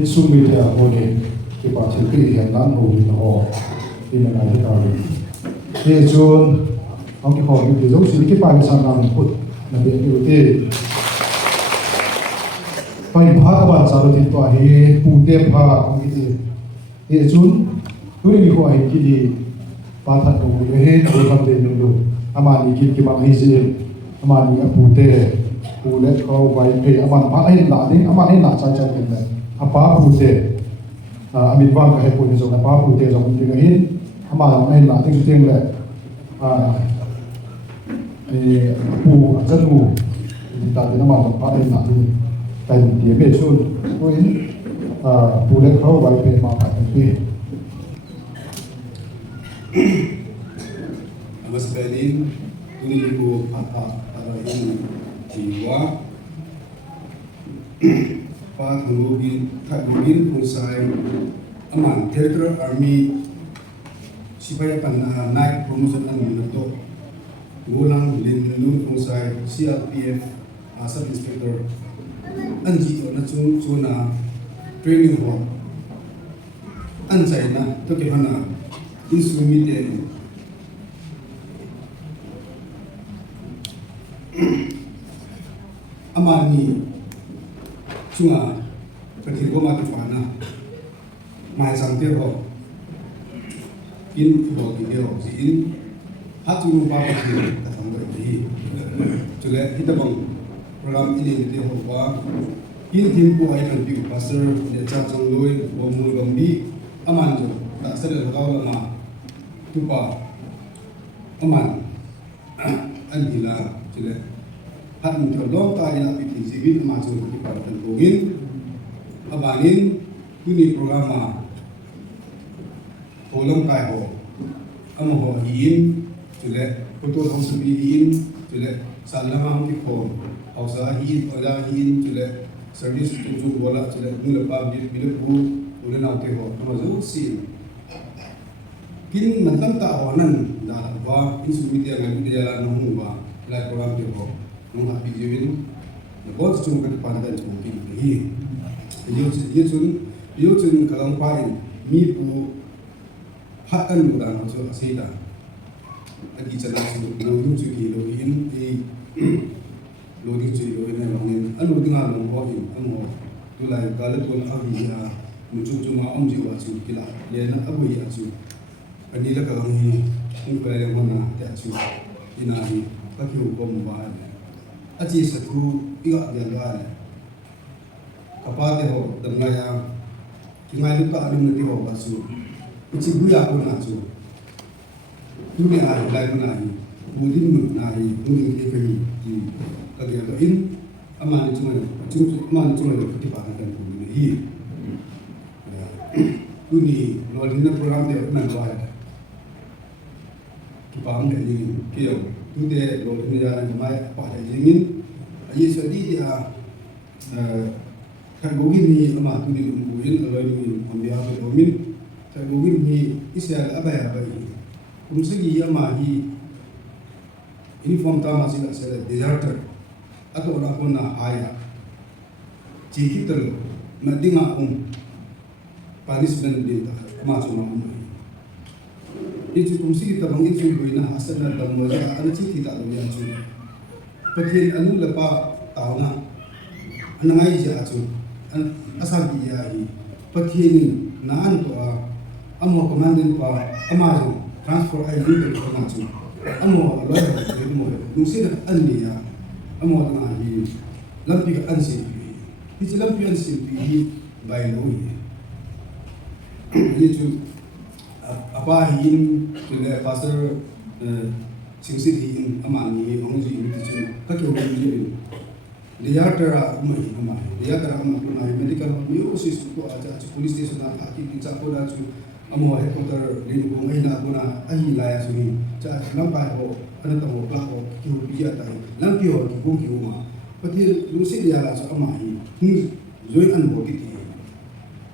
hit sumi dia hone ki pa thil ki hian nan ho ni ho in na ni ka ni chun ông ki ho ni zo si ki pa ni sang nam put na be ni te pai bha ka ban sa ro tin to hi pu te pha ông ki te chun tu ni ho hi ki di pa tha ko ni he ko tham de nu lu ama ni ki ma hi ji ama ni pu te pu le ko vai pe ama ma ai la ni ama ni la cha cha ken le apa pu te amin wang ka he pu ni zo na pa pu te zo ni ga hin ama ai la ti ting le pu chân pu ta de na ma pa ai la ti tai ti be chun ko hin pu le ko vai pe ma pa ti Namaskarin, ini ko apa arahin jiwa Pathangogin Pusai Aman Theatre Army Sipaya Pan Night Promotion and Minato Gulang Lindun Pusai CRPF Sub Inspector Anji na Chuna Training Hall Anjay na Tokihana Instrumented Amani Chunga Kathir Goma Tufana Mai Sangtero In Bogidero In Hatu Baba Kathangri Chule Hitabang Program Ili Hoba In Timpo I can be Pastor Chang Loi Bomu Gambi Amanjo Tak Sadar Lama Tupa Aman Anhila Chile Hatan terlong tadi nak bikin civil masuk ke partai Togin, abanin ini program tolong kaiho, amoh hiin, Chile betul orang sebiin, Chile salam kita pun, awsah hiin, awsah hiin, Chile servis tujuh bola, Chile mula pabrik bila pu, boleh nak teho, amoh sih. Kin mantan tak awanan dah apa, insumiti yang kita jalan nunggu lai program teho. Nung happy giving, the boss to get Pandan to be here. Yotun Kalang Pine, me who had and would answer a Seda. A teacher loading to kilo in a loading to you in a long and loading along of him, and more to like Galatol Avia, Mujuma Omji was to kill up, Lena away at you. Anila Kalangi, Unkalana, that's you in a Paku Bomba. Aji satu ikat jalan, kapal teho dengan kingai lupa ada nanti bawa basuh, uci buaya pun nasu, dunia hari lain nahi, mudin nahi, mudin kekei di kerja lain, aman cuma ketipakan dan dunia ini, dunia lalu program dia mana buat, kipam dia ini kiau. Tu dia lalu ni jalan mai pada jengin, aje sedih dia kan gogin ni ama tu di gogin lalu ni ambil apa domin, kan gogin ni isya apa ini, segi ama ini form tamat sih saya deserter atau orang pun nak ayah, jiki terlalu nanti ngapung punishment dia masuk ngapung. Itu kumsi kita bangun itu buina hasil dan dalam wajah ada ciri tak boleh acu. Pergi anu lepas tahun anu ngai je acu. Asal dia ini pergi ni naan tu amo komandan pa amazo transfer ID ke acu. Amo lawyer ke mo. Kumsi dah anu ya. Amo tengah ini lampi ke ansi. Itu lampi ansi ini by law. Itu apa hin sudah pasar singsit hin amani orang sih itu sih kakek orang ini dia tera amai medical biosis itu aja polis station lagi kita pun ada amo headquarter di rumah ini nak guna ahi laya sini cak nampak ho ada tahu pelako kiu dia tahu lampi ho kiu kiu mah pasti lusi dia lah so amai join an bokit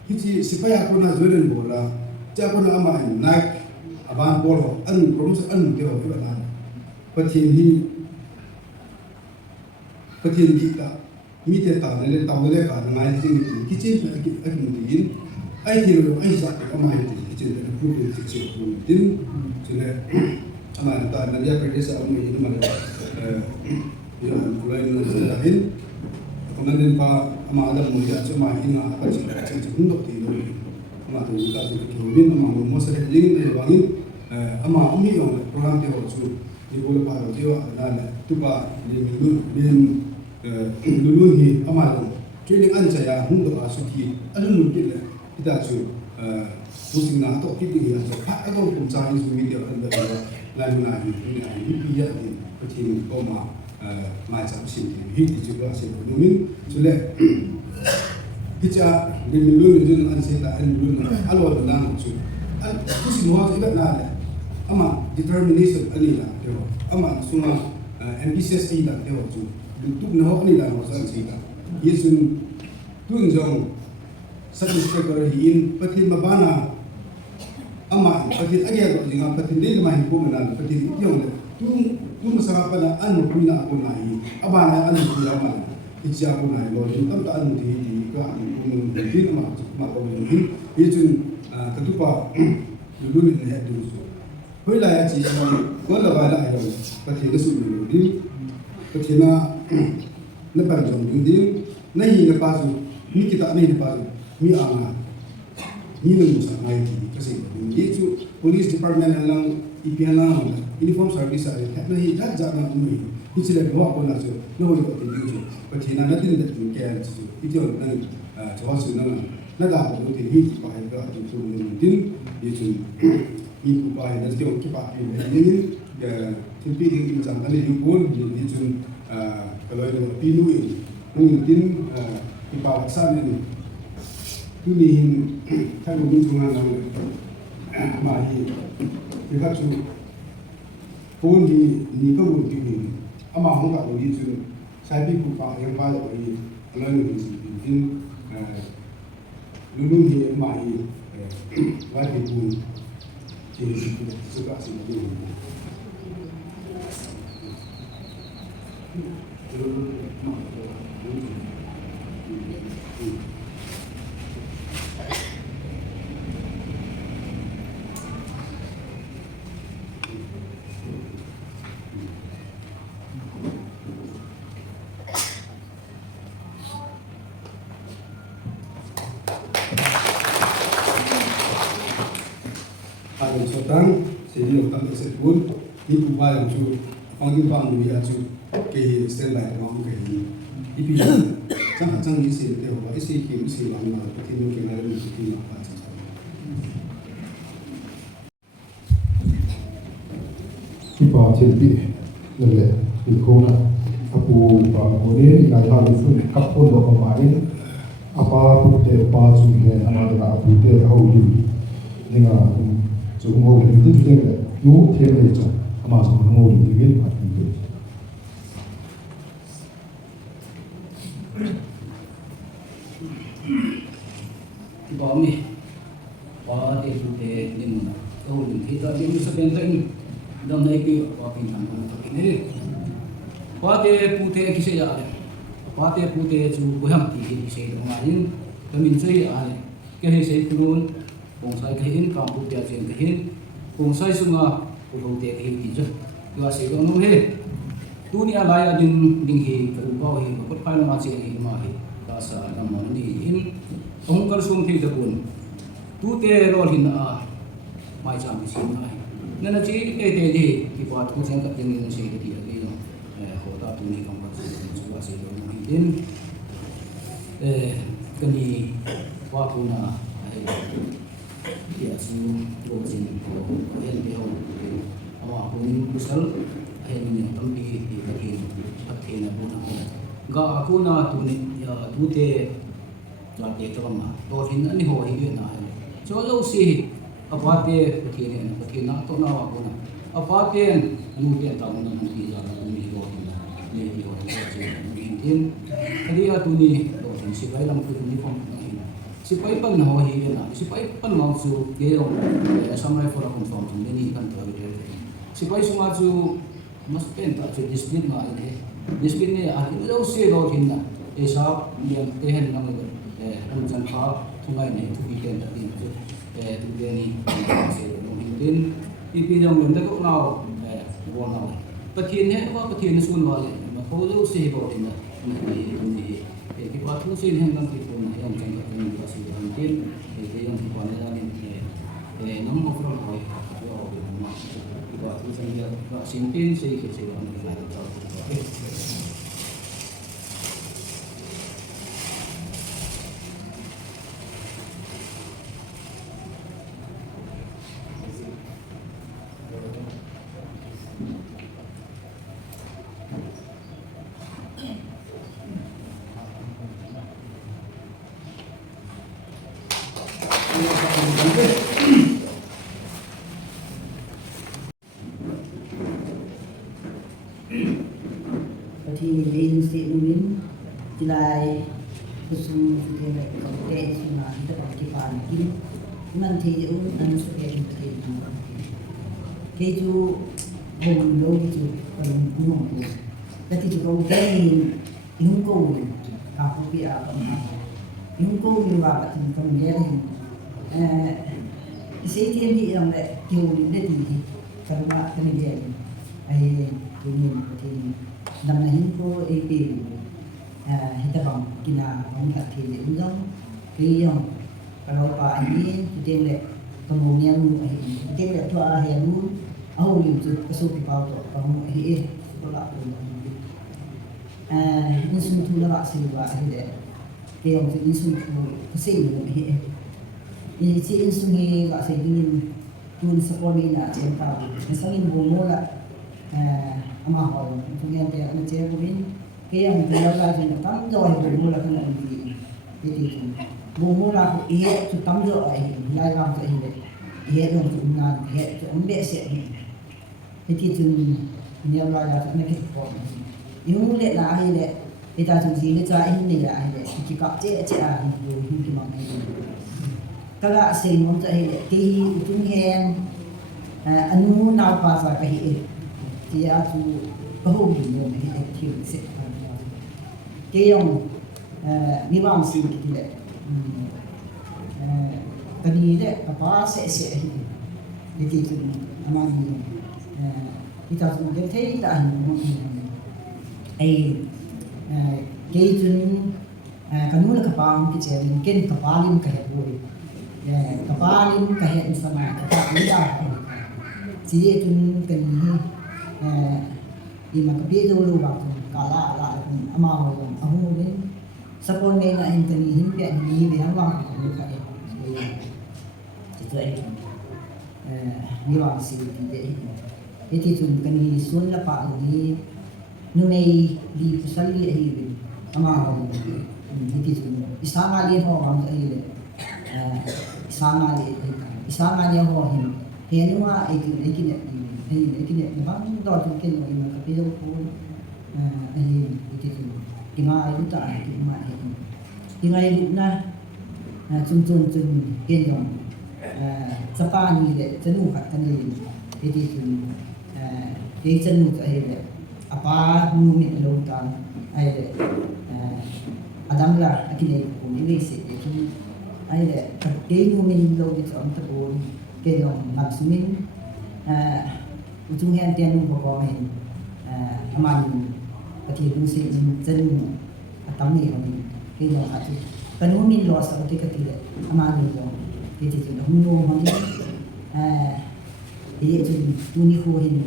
ini supaya aku nak join bola Jika nak amain naik aban polo, promosi dia kita nak. Petien kita mi te ta le ta le ka na ngai jing kitchen a ki din ai ti ro ai sa ka mai ti kitchen le pu ti kitchen pu din chule ama ta na dia pe sa mu ni ma ya kulai na sa hin kemudian pa ama ada mu ya cuma ina apa sih untuk ti ro ama tu ka tu ki bin ama mo sa jing na wangin ama umi yo program te ho chu ni bol pa ro jo na na tu pa lulu ni ama training an saya hung do asu ki adu nu ki le kita chu pusing na to ki ni ya so pa ado kum cha ni su mi de an da la na ni ni pi ya ni pa ti ko ma mai cha sin ti hi ti chu ba se no min chu le kita di lulu ni jun an se ta an lulu na alo na chu an pusing no ha na le ama determination ani la de ama suma ambitious ai la de chu tu na ho ni la ho san se ta yesun tun jong satisfactory in patin mabana ama patin agya ko jinga patin de ma hin ko na patin yong le tu masara pa na an mo na ko na hi abana an mo ya ma itja ko na lo ju tam ta an ti ti ka an ko no din ma ko no hin yesun ka tu pa lu ni ne du so hoi la ya chi ko la ba la ai lo patin de su lu din patin na pa jong din nahi na pa su ni kita nahi na pa su mi anga ni lu sa ngai ti kasi ni chu police department lang ipian lang uniform service ai thap nahi that ja na mu ni chile ko ko na chu no ho ko ti chu ko thi na na tin da tin ke chu ti jo na chawa su na na da ko ti hi ti pa ga tu chu ni tin ni chu ni ku pa na jo ki pa ni ni ga tin pi ding jang ka ni yu ko ni chu kalau itu pinui mungkin kita sana ni ini kan mungkin cuma nama mahi kita tu pun ni kau mungkin ni ama orang tak boleh tu saya pun yang pada boleh kalau ni mungkin lulu ni mahi lagi pun jadi suka sih ada seorang seni otak tersebut di kubah yang tu panggil bang dia tu ke standby kamu ke ini ipi jangan jangan isi dia apa isi kim isi lama tapi mungkin ada mungkin apa saja kita jadi lebih ikona aku boleh kita harus kapon bawa main apa pun apa sudah anak aku dia tahu dengan semua orang itu juga you tell me so ama semua orang itu apa itu Bami, wah itu deh ni mana? Oh, kita ni sebenarnya dalam lagi apa pinjam apa ini? Wah deh putih kisah ya, wah deh putih tu bukan tiga kisah kemarin, kami saya ada, kisah turun, bangsa kahin, kampung dia jen kahin, bangsa semua pulau dia kahin kita, dua sekali orang he, dunia lain dinghi kerubau he, kot paling macam ini mahi, dasar nama ni ini. Ông có xuống thì được buồn, tu tê rồi thì na mai chẳng bị xin ai, nên là chỉ cái tê gì thì qua tu xem các dân nhân sĩ thì ở đây rồi, họ ta tu ni không có sự sự quá sự rồi mình đến, cái gì qua tu na, thì ở xuống đồ gì của hiện cái họ, họ cũng cứ sẵn hiện những tâm đi thì phát hiện là buồn họ, gà aku na tu tê Tuan dia tu ramah. Tuan ini ni hawa hidup nak. Kalau si apa dia pakai nak tu nak apa nak. Apa dia mungkin tahu nak mungkin jalan ni hawa hidup. Mungkin. Jadi aku ni tuan si bayi lam tu ni pun ni. Si bayi pun hawa hidup nak. Si bayi pun maksud dia sampai for confirm tu ni kan tu dia. Si bayi semua tu mesti tak tu disiplin nak ini. Disiplin ni akhirnya si tuan ini. Esa yang tehen nang Ramzan Fa tungai ni tu weekend tadi tu tu dia ni se mungkin ipi yang lem tak nau buang nau patien he apa patien sun wale ma ko lo se bo tin ni ki pa tu se hen nang ti ko na yang chang ni pa se mungkin yang ti pa na ni nam mo from ko yo ma ki pa tu se ya simple se ke se ba ni la ta thì lên sẽ nuôi thì lại cái số thì lại có thể số là tất cả cái phần kim mình thì cũng ăn số cái cái chú vùng đâu cái chú còn ngon cái thì chú đâu cái những câu học cái à những câu như vậy thì trong gia đình sẽ thêm gì rằng lại nhiều những cái gì trong bạn cái này ai thì mình thì năm nay có AP kita bang kina bang kat thì undang cái yang kalau pak ini kita lihat kemudian kita lihat tu yang dulu aku itu kesuk pau tu kamu sekolah tu insun tu lah sih buat ada cái yang tu insun tu kesini ini si insun ni buat saya ingin tuan sekolah ni nak cerita misalnya bomo lah ama hỏi kemudian dia mencari pun cái yang dia lagi tắm rồi bomo lah kena ini jadi bomo lah ia tu tắm rồi lại làm cái gì ia dong tu ngan ia tu ambil set ni jadi tu dia lagi tu nak kita yung le la ai le kita tu sini tu ai ni la ai le kita cek ni tu mana kalau semua tu ai le ki tu hen anu nau pasal kai dia tu bahu ni dia tu set cái yang ni bang sih kita tadi dia apa se jadi tu aman kita tu dia thấy tak ai cái chân cái núi là cái bang cái chơi cái bang cái bồi cái bang cái sama cái bang dia chỉ chân cái ini maka dia dulu waktu kala lah amal amu ni sepon ni nak inteni himpian ni dia wang ni kai itu ni wang si dia itu tu kan ni sun la pa ni nunei di pusali ai amal itu tu isama dia ho wang ai isama dia ho him he ni wa ai ki ni bang dor tu ken ni maka dia pun ai itu tu tinga itu tak tinga itu na chun ken dong sapa ni le chanu khat kan ni itu tu cái chân của ai le apa nu mi lo tan ai le adam la akine ko ni le se itu ai le cái nu mi lo di chon ta ko ke dong nam sumin ujung hen tian nu bo men aman pati lu se chân atam ni ko ni ke dong ati kan nu mi lo sa ti ka ti le aman ni bo ke ti nu nu ma ni dia tu ni ko hin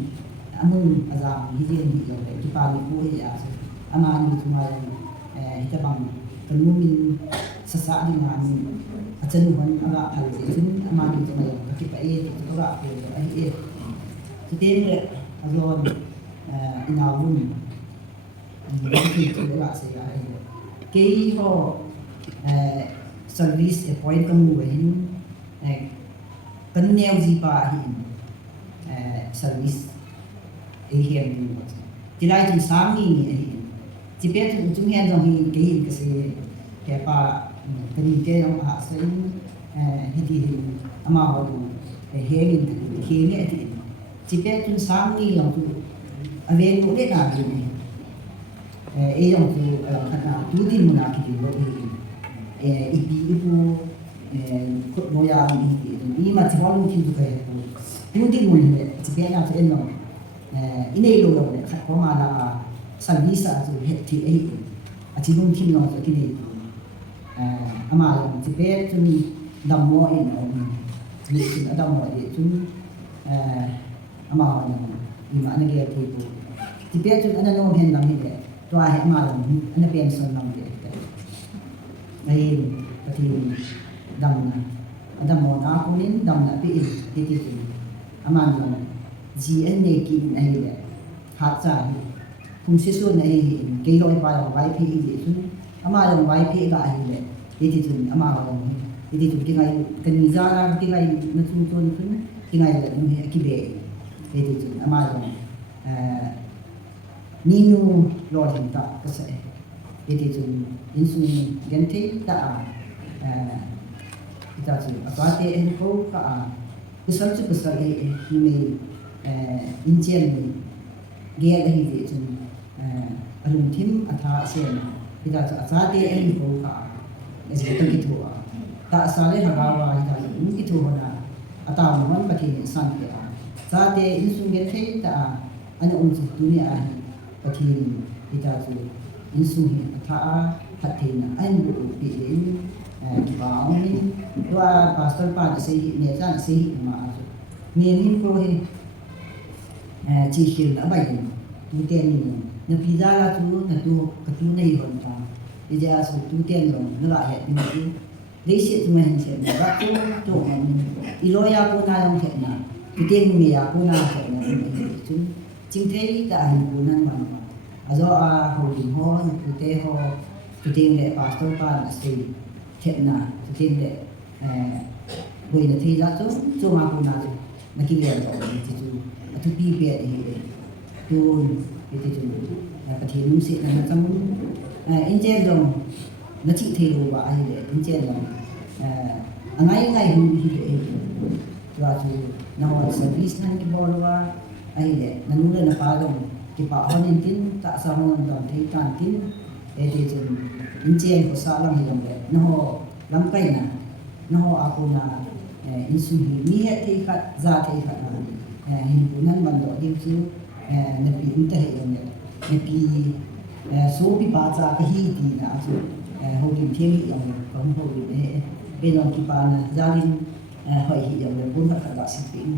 amun azam hijian ni lo le ki pa ni ko ya aman ni cuma kita bang penumin sesak di mana acan wan ala hal itu aman ni cuma ki pa kita ra ai kita ni azon inawun ni ki la se ya ke ho service point kamu hin kan neo ji pa hin service hiền thì đây thì sáng thì chỉ biết chúng hen rằng thì cái hình cái bà cái gì cái ông hạ sẽ thì mà họ để hiền thì nghĩa thì chỉ biết chúng sáng thì lòng tu ở bên cũng biết làm gì yang tu kata tu tin muna kita lo ipi ibu kot moya ini macam orang tin tu kayak tu tin mun sebenarnya tu eno ini lo lo kat koma la servisa tu ti aci mun tin lo tu kini amal sebenarnya tu ni damo eno ni tu damo itu amal ni mana dia tu sebenarnya tu ada nombor hendak ni tua hek malam ana pension nam dia ai pati dam mo na ko nin dam na pi ti aman lam gn ne ki ai le hat cha kum si su nei ke loi pa wai pi ji su ama lam wai pi ga ai le ti ama lam ti ki ngai kan ni za na ki ngai na chu chu ki ngai le ni ki be ti ama lam Ninu Lord hinta kasi itu insun ganti ta kita tu apa te info ka besar ini injen ni dia lagi itu alun tim atha sen kita tu apa te info ka jadi itu tak asale hagawa kita itu hona atau mohon bagi san kita saat insun ganti ta ana untuk dunia Patin kita tu insuhi atha patin andu biin kibao ni dua pastor pa se ne san se ma tu ni ko he chi hil na bai tu ten ni na pizza la tu na tu ka tu nei hon ta ija su tu ten ro na la he ni tu le se tu ma hin se na tu to iloya ko na long he na tu ten mi ya ko na he na tu chính thế cả hình của năng bằng do hậu đình ho thực tế ho thực tế lệ pastor pa là sự hiện na thực tế lệ người là thi ra chỗ mà cũng là kinh nghiệm rồi thì tu pi biệt tu thì là cái thiên nun sẽ là trong anh chị rồi nó chỉ thấy đồ và ai để anh chị rồi ngay hôm thì để và tu nào service năng cái bao là ai để nanu na palong ki pa honin tin ta sa hon don thei kan tin e ti chun inchen ko sa lam hilam le no lam kai na no akuna insu hi ni he thei khat za thei khat na hin kunan ban do dim chu na pi in ta he yom le na pi so pi ba cha ka hi ti na chu ho dim thei hi yom le kom ho dim he be no ki pa na za lin hoi hi yom le bun khat da si tin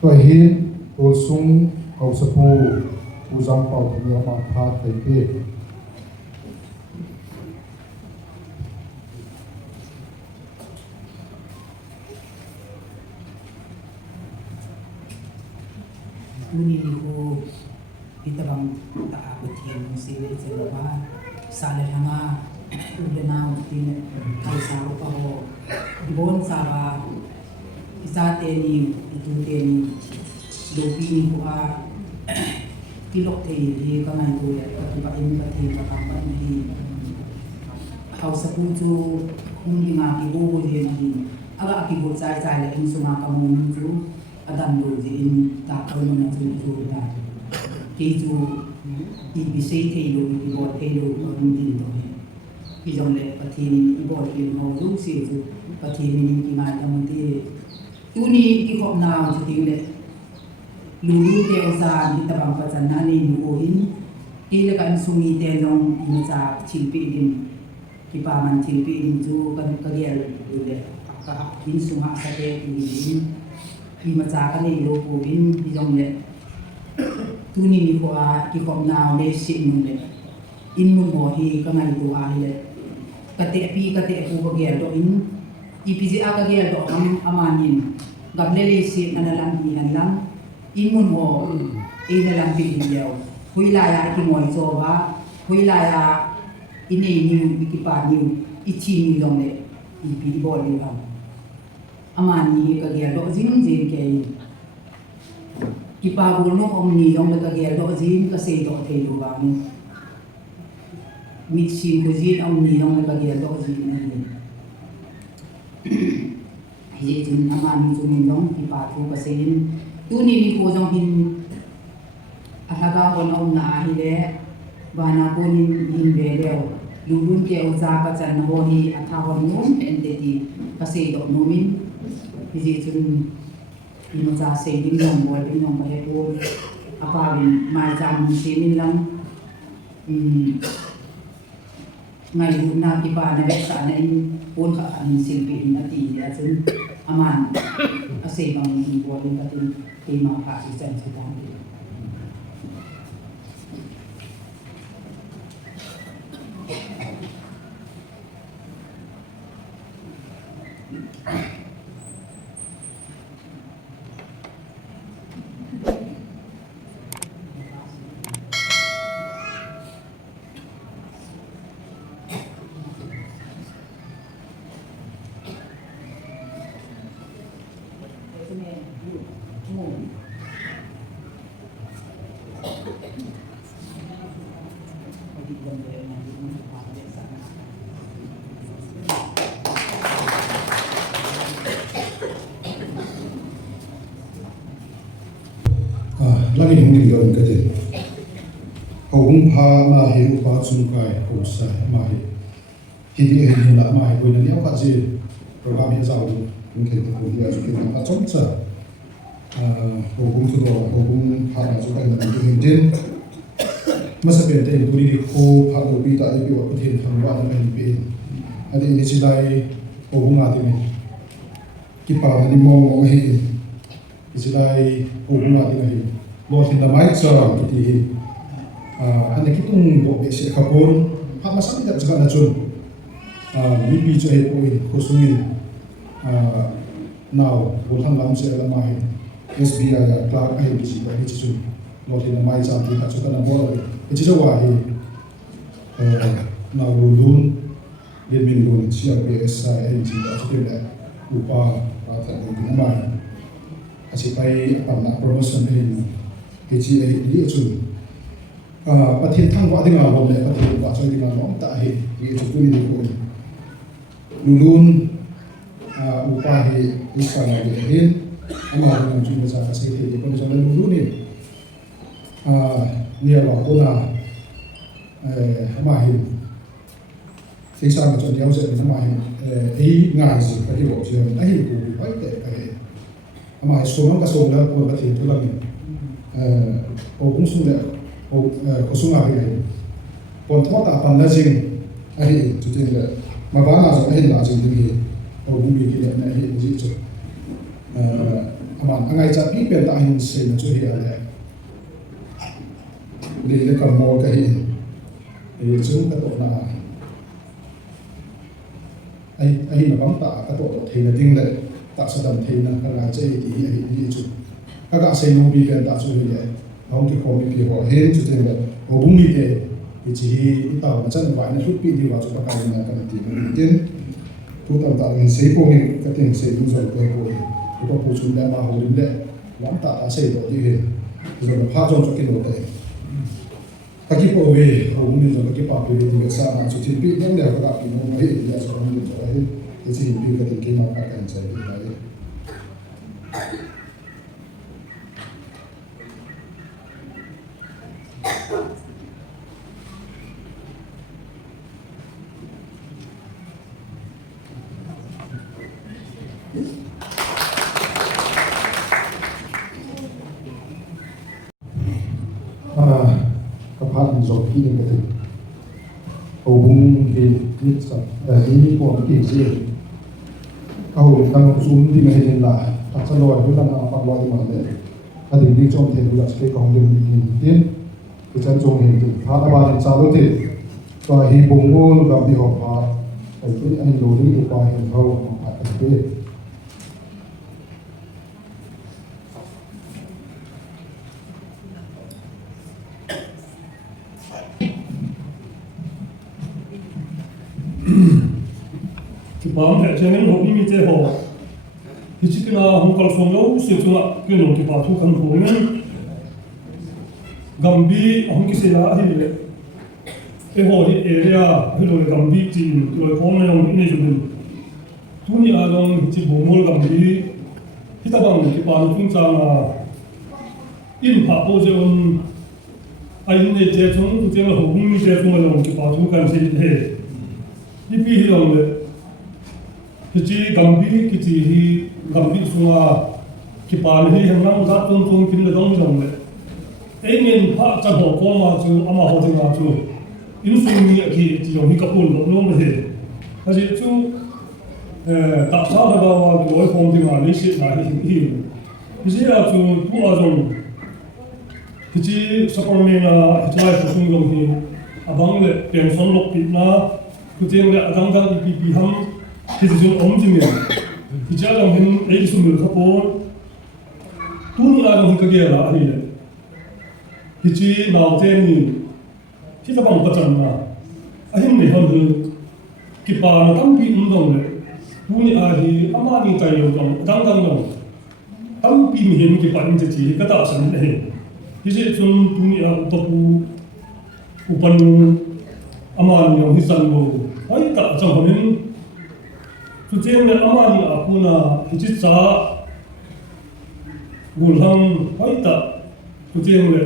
Tôi hiến tôi sung cầu sapu uzang pau thì mà phát thấy biết Uni ko itabang taabutin si Zalawa Salihama Ulanao tin ay sa pa ho bon sa isa teni ituten lobi ni ko kilok te di kamay ko ya patibain pati pakampan di hausa puju hindi nga kibuho din di aga kibuho sa la in sumakamun ju adam do din takaw mo na ju da keju ibisay telo ibot telo din to Pijong le patin ibot yung hong si ju patin ni kinga tamuti tuni ikop na ju ting le lulu te osa di tabang patsan ni nuohin ila kan sungi te long sa chilpi din kipaman chilpi din ju kan kadiel le ka kin sunga sa te din imacha kan ni lo po bin pijong le tuni ni ko ikop na le sin le in mo hi kamay do le kate pu bagya do in IPGA ka gel do amanin gablele si nanalang ihanlang inmun mo inalang piliyaw huilaya kimoy soba huilaya ini ikipa niu ichi ni dong le ipi bol ni am amani ka gel do jin ke kipa gul no om ni dong le ka gel do jin ka se do te do ba ni mit sin ko jin om ni dong le ka gel do jin ni hi jin amani chu min dong kipa thu ka se in tu ni ko jong hin alaga ko na na hi le bana ko ni hin be leo lulun ke uza ka chan na ho hi athawon num entity ka se do numin hi chun ino cha se ding dong bo ding dong ba he ko apa bin mai jam se min lam ngai lu na ki ba na be sa na in pon kha an sil pi na ti ya chun aman a se bang ni bo ni ka tin ti ma pha si chan chi dang lagi hung lo ka te hung pha ma he upa chung kai ko sa ma he hi di he la ma he ko ni ka je program hi zau kun ke ko dia ju ke ma chong cha hung tu do hung pha ma chu kai na ni din ma sa be te ku ni ko pha do bi ta de bi wa ku the thang wa na ni be ade ni chi lai hung ma de ni ki pa ni mo mo he chi lai hung ma de ni lo hin da mai cha ki ti ane ki tung do be se khapon ha ma sang da cha na chun mi bi cho he ko ko sungin now bo thang lam se la mai SBI ya clark ai ki chi ba ki chun lo hin da mai cha ti ka chu ta na bo ki chi wa he now lo dun ye min lo chi ya be sa ai chi da chu le upa ra ta ni mai a chi pai pa na promotion he cái gì ấy lý chun bắt thiên thăng qua tiếng nào hôm nay bắt thiên qua chơi tiếng nào nó tại hệ lý chun tôi đi được luôn luôn upa hệ upa này để đến mà làm chuyện bây giờ phải xây thì con cho nên luôn đi nhiều là cô là mà hình thế sao mà cho đeo dậy mà hình ấy ngài gì cái điều chuyện ấy cũng phải để cái mà số nó cái số là cô bắt thiên tôi làm o kung sung le o kusung a hi pon thwa ta pan la jing a hi chu tin le ma ba na so a hi la jing ni o kung bi ki le na hi ji chu aman angai cha pi pen ta hin se na chu hi a le kam mo ka hi e chu ka to na ai ma bang ta ka to the na ding le ta sa dam the na ka la che ti hi chu các xây nuôi bị cái tạo sự vậy, ông cái công việc họ hết cho nên là họ cũng như thế, thì chỉ tạo một chân vải nó rút bị đi vào chỗ các cái này cái gì mình tiên, thu thập tạo hình xây công hình cái tiền xây cũng rồi cái công hình, có phụ trách để mà họ đến đấy, làm tạo xây tổ như thế, rồi là phát trong cho cái đồ đấy, các cái bộ về họ cũng như rồi các cái bảo vệ thì cái sao mà chủ thiết bị những điều các cái nó mới hiện ra cho nó như vậy, thì chỉ bị cái tiền kia mà các cái xây như vậy. các bạn rồi khi đến cái hầu bung thì biết rằng ý của cái gì hầu đang zoom đi ngay lên lại đặt ra lòi với làm nào bằng loại thì mà để ta định đi trong thể là cái công việc mình tiên cái chân trong hình thì phá ba thì sao đó thì và hi bung ngô gặp đi học và cái anh lối đi qua hiện hậu mà phải cái thì bảo vệ cho nên hộp mi chế hồ thì chỉ là không còn phong lâu sử dụng cái nông thì bảo thu cần hồ nên Gambi không cái gì là thì cái hồ thì area cái rồi Gambi thì rồi có mấy ông này dùng tu ni ở trong chỉ bộ môn Gambi thì ta bằng cái bảo chúng ta là in pháp bộ trong anh này chế chúng tôi là hồ mi chế chúng là cái bảo thu cần gì thế thì bị hiểu được Kecil Gambi kecil Gambi semua kipal ni hendak zat tung kin le dong dong le. Ingin pak chan ho ko ma chu ama ho ding ma chu. In sung ni ki ti yong hi kapul lo no le. Kasi chu ta sa da ba wa lo phong ding ma le shi na hi. Kisi a chu tu a dong. Kecil sapong me na tlai ko sung dong hi. Abang le pension lok pi na kuting le adang dang pi ham thì chúng ông chỉ miệng thì chắc là mình ấy số người khác phố tu ni ai cũng cái kia là gì đấy thì chỉ nào tên thì khi ta bằng vật chân mà anh này hơn hơn cái bà nó tâm bị đồng đấy tu ni ai thì ama ni tay đồng đang đồng tâm bị mình cái bà mình chỉ cái tạo sản này thì chỉ chúng tu ni ai tập upan ama ni yang hisan mo ai tak macam ni Tujuan yang amal ni aku nak hijit sah gulham baik tak tujuan le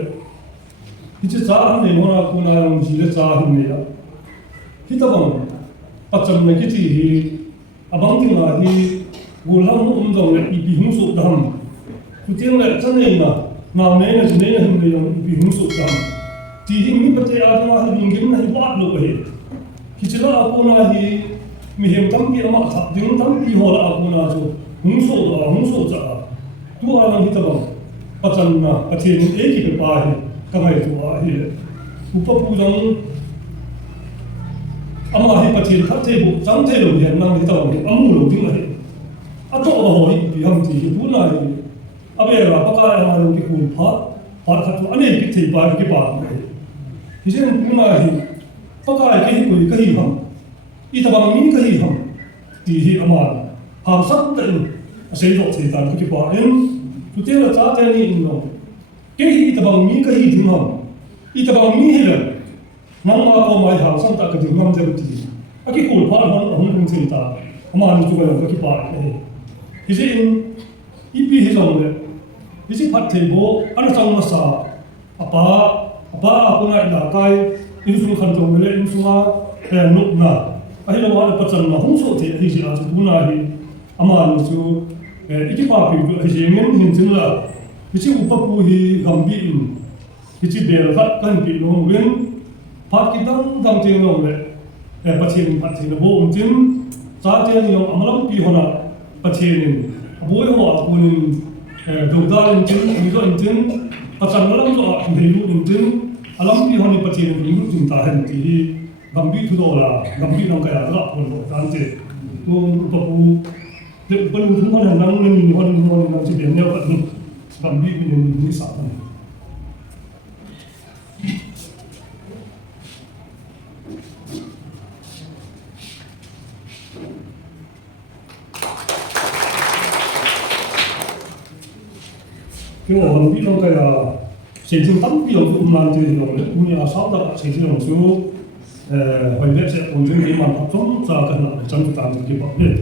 hijit sah ni mana aku nak yang jilat sah ni ya kita bang macam ni kita hi abang tinggal hi gulham dong le ibi hungsuk dam tujuan le sana ina now ni yang ibi hungsuk dam tihi ni percaya ada hi mungkin hi buat lo he hijit lah aku nak hi mihem tampi ama thak ding tampi hola akuna chu hungso cha tu alang hitabang pachan na pathin eki pe pa hi kamai tu a hi upapu jang ama hi pathin khat the bu jang the lo hian nang hitabang amu lo ding hi ato ba ho hi bi ham ti tu na hi abe ra paka ma lo ki kun pha khat tu ane ki thei ba ki pa hi jen tu na hi paka ki ku ka hi ham Itabang ni kahi ham tihi amal ham sat ten sei dok sei tan ki pa en tu te la cha te ni inno ke hi itabang ni kahi ding ham itabang ni hila nang ma ko mai ham san ta ka ding ham jam ti aki ko pa hon hon sei ta amal ni tu ka ki pa hi se in ipi hi long le hi se phat the bo ana sang ma sa apa ko na ila kai in su khan tong le in su ha nuk na Ahi lawa pachan na hungso the hi ji a chu na hi ama nu chu ikipa pi hi ji men hin chin la hi chi upapu hi gambi in hi chi bel khat kan pi lo wen phat ki dang te lo le pathin bo chin cha te ni yong amalam pi hona pathin boy ho akunin dogdal in chin mi zo in chin pachan lam zo a hi lu in chin alam pi honi pathin ni lu chin ta han ti Gambi tu dola, gambi nang kaya tak pun nanti tu papu peluk tu mana nang ni nang si dia nyawa tu gambi ni sah. Kau gambi nang kaya sejauh tampi yang tu nanti yang punya asal tak sejauh yang tu hồi nãy sẽ còn những cái màn học sống ra cái nào trong chúng ta cái bảo vệ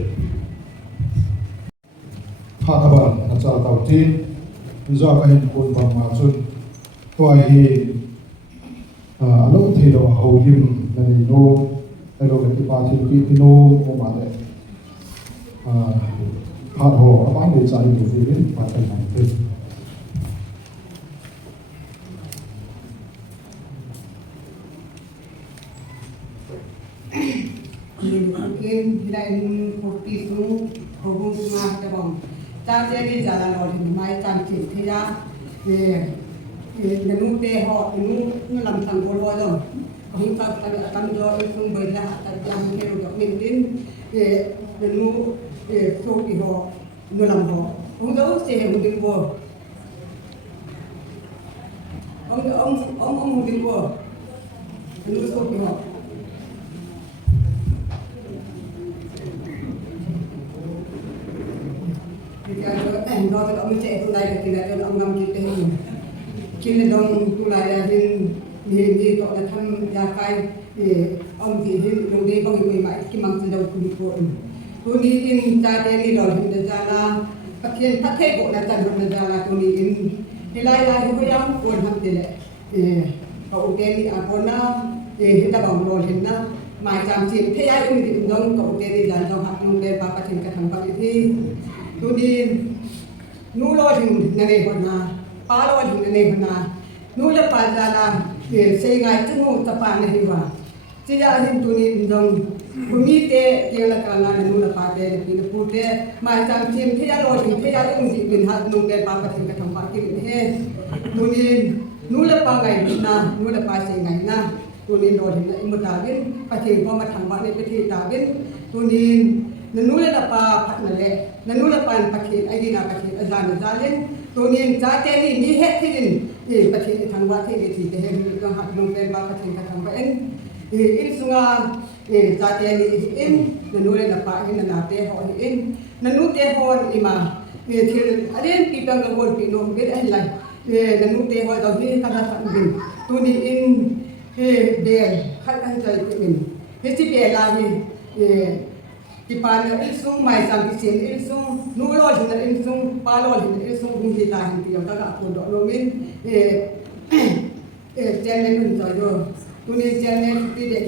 hạ các bạn là cha đầu tiên do các hình quân bằng mà chun tôi hi lúc thì đồ hậu kim là nô đây là cái ba thì cái nô của bạn đấy hạ hồ bán để chạy được gì đến và thành này thôi Mungkin tidak kopi itu hubung rumah cabang. Jadi jalan orang mai cantik dia, menu teh hot menu lam sang koloi dong. Kung kami do kung bela at yang hero do min nenu so iho nulam ho kung do se mudin bo ông mudin bo nenu so iho anh đó là ông chạy tu này thì là ông ngâm kia khi dong tu này là đi gọi là thăm gia khai thì ông thì đầu đi bao nhiêu mãi khi mang từ đầu cùng cô tôi đi in cha tên đi rồi thì ra là phát hiện phát thế bộ là tận dụng ra là tôi đi in thì lại là cái yang quân hâm thì lại cậu tên đi à con na thì ta bảo rồi thì na mai chăm chỉ thế ai cũng đi dong cậu tên đi làm trong hạt nông để bà phát triển cái thằng bạn thì tôi đi nu lo thì này còn na pa lo thì này còn na nu là pa ra là xây ngay chứ nu tập pa này vào chỉ là hình tu ni dong bumi te kia là cái là nu là pa te thì nó phụ te mai chăm chim thế lo thì thế ai cũng chỉ bình hạt nông để bà phát triển cái thằng bạn kia thế nu là pa ngày na nu là pa xây ngày na tu ni lo thì lại một đào bên phát triển qua mặt thằng bạn này cái thì đào bên tu ni nanula na pa patnale nanula pan pakhin ai na pakhin azan zalen tonin cha te ni ni het thin e pakhin thangwa the thi te he ni ka hat nong pen ba pakhin ka thangwa en in sunga cha te ni in nanula na pa hin na te ho in nanu te ho ima thil aren pi pang gol pi no get ai lai nanu te ho da hi ka da san bin toni in de khat an chai bin he ti be la niที่ปานเนี่ยส่งไม่สั่งที่เสียงส่งนู้รอดที่นั่นส่งปาลอดที่นั่นส่งหุ่นที่ตายที่เดียวตั้งแต่คนดอกลมินเจนเนี่ยนุ่นใจด้วยตัวนี้เจนเนี่ยที่เด็ก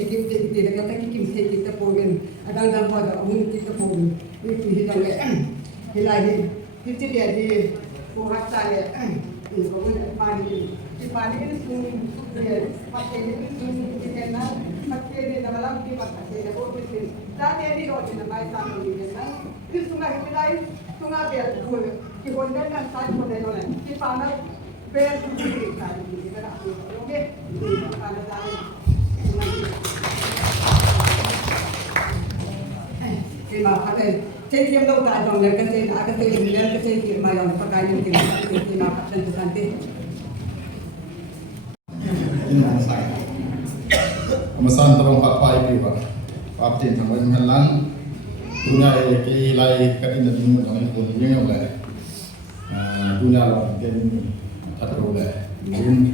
ที่แล้วก็ตั้งกิมเทกิตะโพกันดังพอจะหุ่นกิตะโพกันนี่คือที่จังเลยที่ไรที่เดียที่ผู้รักษาเนี่ยที่เขาเนี่ยปานที่ปานนี่ส่งเนี่ยปัจจัยนี่ส่งที่เห็นนะปัจจัยนี่แต่ละที่ปัจจัยเนี่ยโอ้เป็น Dati ni Roger na may tanong din na. Gusto nga hilay, tunga bel ko. Ki honda na sa ko na yon. Ki pana bel ko ni sa ni na ako. Okay. Pana dai. Ki ma pate. Chen kiam lo ta jong le ka chen a ka te ni le ka chen ki ma yon pa kai ni ki ma pa chen san te. Ini saya. Amasan terong pak pai pi pak. Aptin thằng bên Hàn Lan, dunia cái lai cái in là những cái con những cái này, dunia là cái thật rồi đấy, nhưng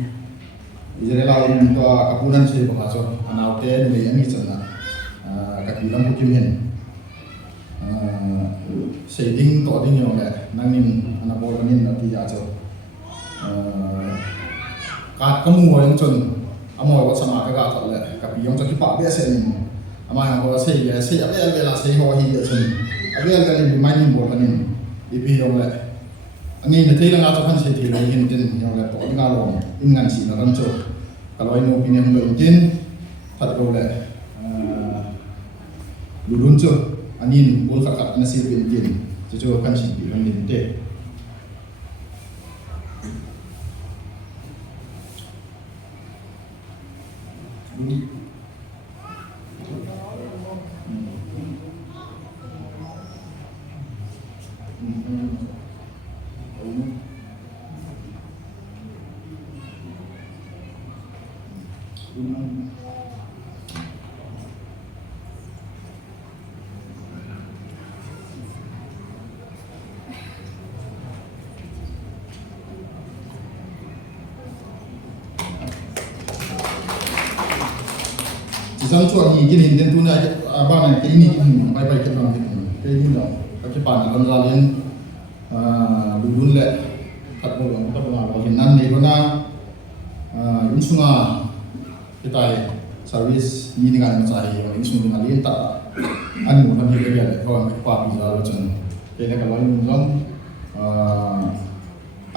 Israel là in to kapunan sih bahasa, anak ten ni yang itu na, kapilam hukum hen, shading to di yang đấy, nangin anak bola ni nanti aja, kat kamu yang cun, amoy buat sama kerja tak le, kapilam jadi pak biasa ni. Amai ko sei abel la sei ho hi chun abel ga ni mai ni bo kanin ipi yong le angi na thei la nga chan sei thi lo hin tin yong le to nga lo in ngan si na ram cho ka loi no pi ne lo tin phat ro le lu run cho anin bol ka na si bin tin cho kan si bi ram din te Isang chuan ni ginin den tu na ba na ke ni kin bai bai ke bang ke ni lo ka ke pan kan la len lu dun le khat bo lo ka ba lo hin nan ni ko na in sunga ke tai service ni ni ga na cha hi in sung ni len ta an mu na ke le ko ma pa pi za lo chen ke le ka lo ni long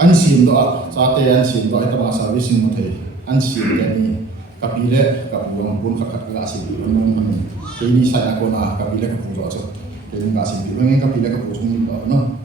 an sim do cha te an sim do ta ba service ni mo thei an sim ke ni kapile kapuang pun kakak kasih memang ini saya aku nak kapile kapuang aja jadi kasih memang kapile kapuang ini no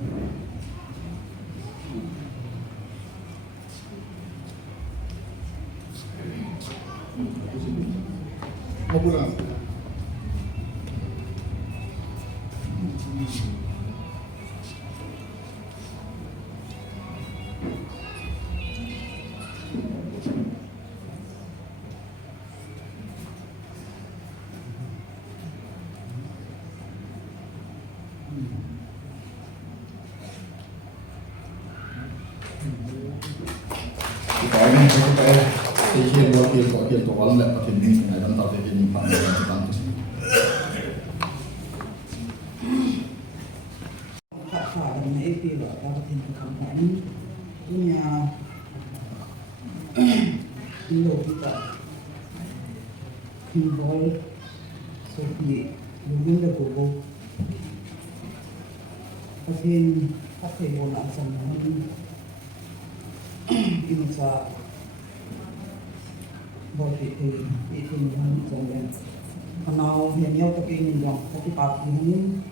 Cái này có cái khi có cái tổ chức là cái này là đang tạo cái niềm phấn khởi tăng Cả dan na EP lo dapat hindi kampanye punya ilo kita involve so lugin da gogo kasi mo na sa mga sa body itu yang jangan kalau yang pakai yang pakai pakai ini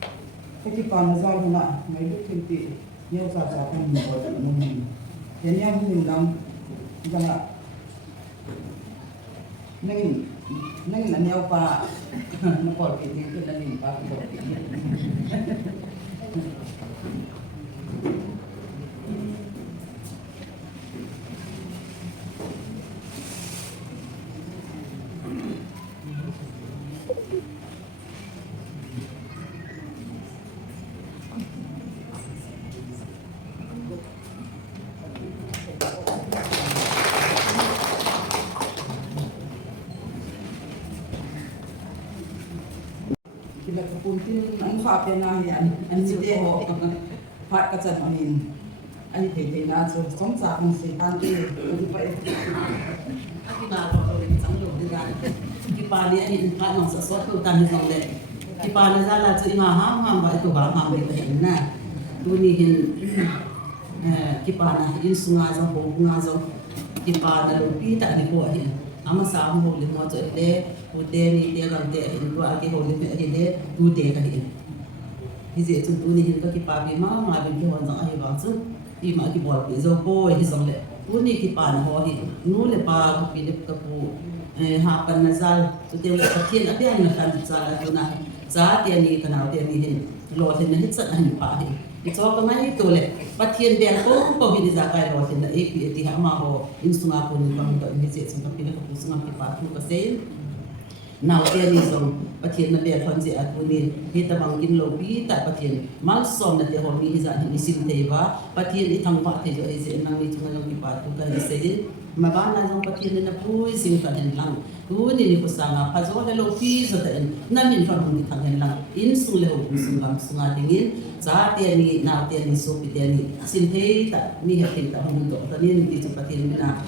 cái còn do là mấy lúc thiên tị nhiều sao sao không mình có tự mình thế nhau mình làm rằng là nên là nhau và nó còn cái những cái là mình và cái Bila kepuntin ang kapya na yan, ang siteo, pat ka sa manin. Ay, pwede na, so, sa akong si Tante, hindi pa ito. Aki bago ko rin isang loob din yan. Kipali ay yung kanong sa soto, tanis ng let. Kipali sa lahat sa imaham-ham ba ito ba, mamay ba yan na. Dunihin, kipana, yung sunga sa buong nga sa kipana lupita, di po ahin. Ama sa akong hulit mo sa ite, ute ni ite kante, ito aki hulit mo ite, ute kahin. Hisi ito dunihin ka kipabi mabin ki honzang ahi bangso, ima ki bol ki zo po hisong le. Uni kipana ho hi, nule pa kapilip ka po hapan na zal, so tiyo kapien api ang nakan zal at na sa tiyan ni kanaw tiyan ni hin, lotin na hitsan ahin pa hi. Ito ka man ito le, patien biyan ko po hinizakay lotin na epi iti hama ho, insunga po ni pang hisi sa kapila ka po sungang kipatu kasi now tiyan ni song patien na biyan honzi at unin hita bang ginlobi ta patien malsom na tiyan ho mi hizan hinisim teba patien itang pa tiyo hisi nang ito na lang kipatu ka hisi mabana ng patien na po isim ka din lang kunin ni kusanga pazo na lopi sa tain namin fa mong kitangin lang insung leho sungang sunga dingin sa tiyan ni na tiyan ni so tiyan ni sintay ta ni hatin ta mundo tanin ni patien na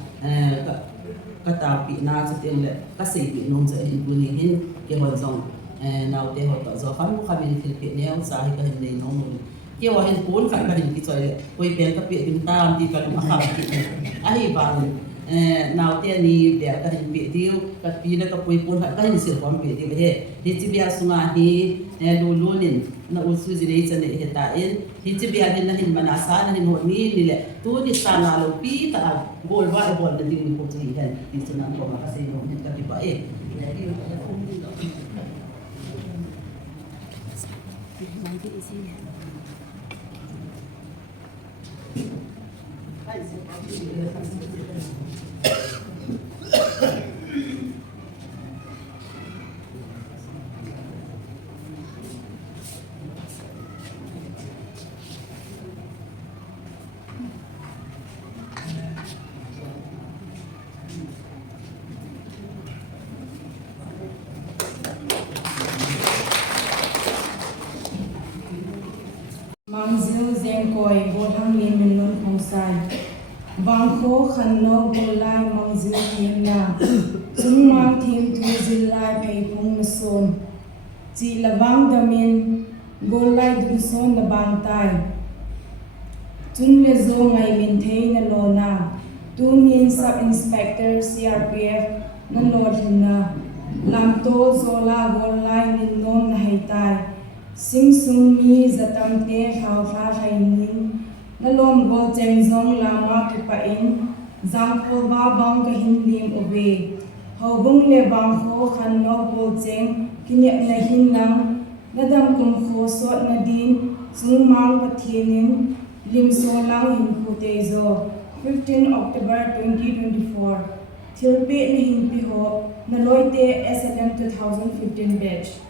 katapi na sa tiyan le kasi nung sa hinihin kihonzong na te ho to zo kan mo kami Philippine neo sa hi ka hindi nong ki wa hin pun kan kan ki choi koi pen ka pe din tam ti ka ma ka ai ba na te ni de ka hin pe tiu ka pi na ka pui pun ka hin sir pom pe tiu he hi ti bia sunga hi lululin na usu zile ita ne he ta in hi ti bia din na hin manasa na hin ho ni ni le tu ni sa na lo pi ta bol wa bol na din ko ti hen ti sunan ko ma kasi no ni ka ti ba Mangzil Zengkoi, Bodhang Lin Minun Kongsai, Bangko Khanno Golai Mangzil Himna, Zumang Tim Tuzilai Peipung Nason, Ji Lavang Damin, Golai Dunson Labang Tai, Tun Lezo Ngai Mintay Nalona, Tunin Sub Inspector CRPF Nalodhina, Lamto Zola Golai Ninom Nahaitai, Sing sung mi zatam te hao fa hai nin nalom go cheng zong lama ki pa in zang ko ba bang ka hin lim obe ho bung le bang ho khan no go cheng kinya na hin lang nadam kum kho so na din sung mang pa thienin lim so lang hin khu te zo 15 October 2024 thilpe ni hin pi ho naloite SLM 2015 batch